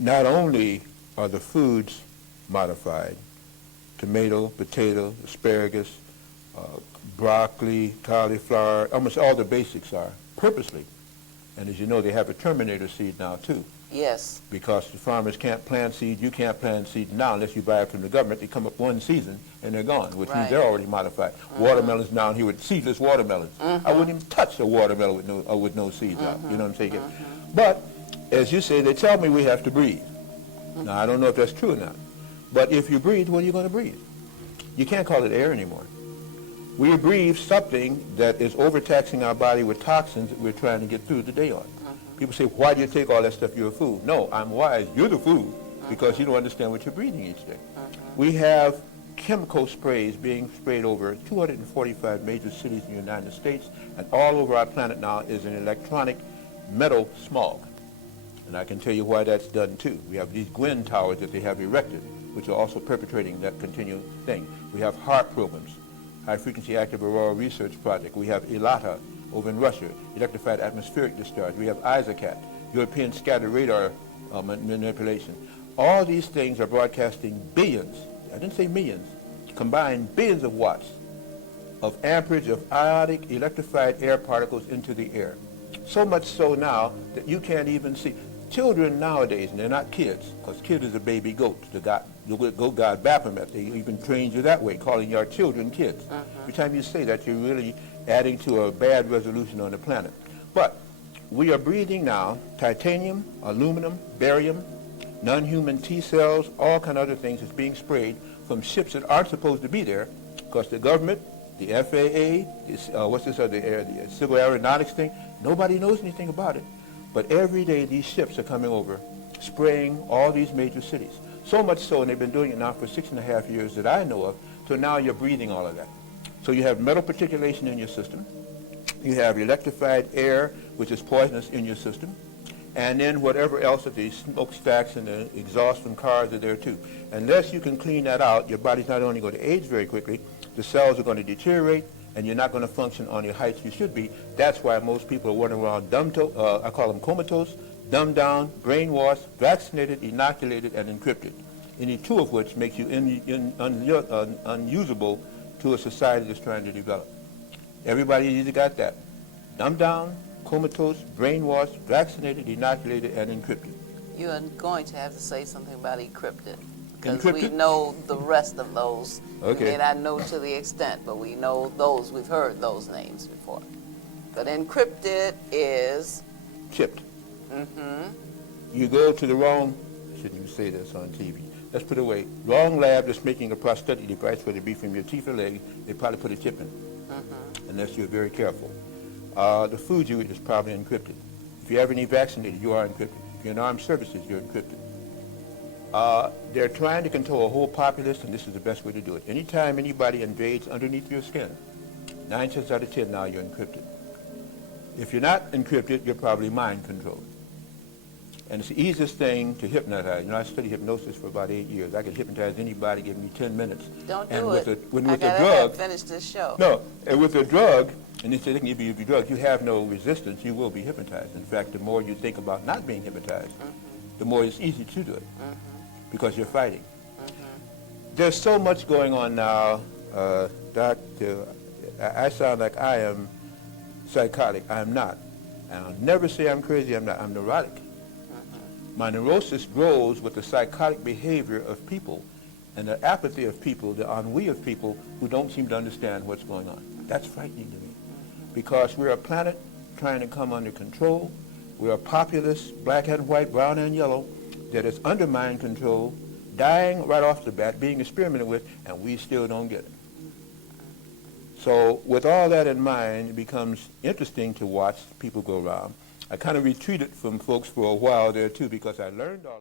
not only are the foods modified, tomato, potato, asparagus, broccoli, cauliflower, almost all the basics are, purposely. And as you know, they have a terminator seed now too. Yes. Because the farmers can't plant seed, you can't plant seed now unless you buy it from the government. They come up one season and they're gone, which means they're already modified. Watermelons down here with seedless watermelons. I wouldn't even touch a watermelon with no seeds out. You know what I'm saying? But as you say, they tell me we have to breathe. Now I don't know if that's true or not. But if you breathe, what are you going to breathe? You can't call it air anymore. We breathe something that is overtaxing our body with toxins that we're trying to get through the day on. People say, why do you take all that stuff? You're a food. No, I'm wise. You're the food because you don't understand what you're breathing each day. We have chemical sprays being sprayed over 245 major cities in the United States, and all over our planet now is an electronic metal smog. And I can tell you why that's done too. We have these Gwen towers that they have erected, which are also perpetrating that continual thing. We have HAARP programs, High Frequency Active Aurora Research Project. We have ELATA over in Russia, electrified atmospheric discharge. We have ISACAT, European scattered radar manipulation. All these things are broadcasting billions, I didn't say millions, combined billions of watts of amperage of ionic electrified air particles into the air. So much so now that you can't even see. Children nowadays, and they're not kids, because kid is a baby goat. The goat God Baphomet, they even trained you that way, calling your children kids. Every time you say that, you're really adding to a bad resolution on the planet. But we are breathing now titanium, aluminum, barium, non-human T cells, all kind of other things that's being sprayed from ships that aren't supposed to be there, because the government, the FAA, the civil aeronautics thing, nobody knows anything about it. But every day these ships are coming over, spraying all these major cities. So much so, and they've been doing it now for 6.5 years that I know of, so now you're breathing all of that. So you have metal particulation in your system. You have electrified air, which is poisonous in your system. And then whatever else of the smokestacks and the exhaust from cars are there too. Unless you can clean that out, your body's not only going to age very quickly, the cells are going to deteriorate, and you're not going to function on the heights you should be. That's why most people are running around I call them comatose, dumbed down, brainwashed, vaccinated, inoculated, and encrypted. Any two of which makes you unusable to a society that's trying to develop. Everybody either got that. Dumbed down, comatose, brainwashed, vaccinated, inoculated, and encrypted. You are going to have to say something about encrypted. Because we know the rest of those. Okay. We may not know to the extent, but we know those. We've heard those names before. But encrypted is? Chipped. You go to the wrong, I shouldn't even say this on TV. Let's put it away. Wrong lab that's making a prosthetic device, whether it be from your teeth or leg, they probably put a chip in, unless you're very careful. The food you eat is probably encrypted. If you have any vaccinated, you are encrypted. If you're in armed services, you're encrypted. They're trying to control a whole populace, and this is the best way to do it. Anytime anybody invades underneath your skin, 9 times out of 10 now you're encrypted. If you're not encrypted, you're probably mind controlled. And it's the easiest thing to hypnotize. You know, I studied hypnosis for about 8 years. I could hypnotize anybody, give me 10 minutes. Don't do and it. With a drug, finish this show. No, and with a drug, and they say they can give you drugs, you have no resistance, you will be hypnotized. In fact, the more you think about not being hypnotized, the more it's easy to do it, because you're fighting. There's so much going on now, Doc. I sound like I am psychotic. I'm not. And I'll never say I'm crazy. I'm not. I'm neurotic. My neurosis grows with the psychotic behavior of people and the apathy of people, the ennui of people who don't seem to understand what's going on. That's frightening to me, because we're a planet trying to come under control. We're a populace, black and white, brown and yellow, that is under mind control, dying right off the bat, being experimented with, and we still don't get it. So with all that in mind, it becomes interesting to watch people go around. I kind of retreated from folks for a while there too, because I learned all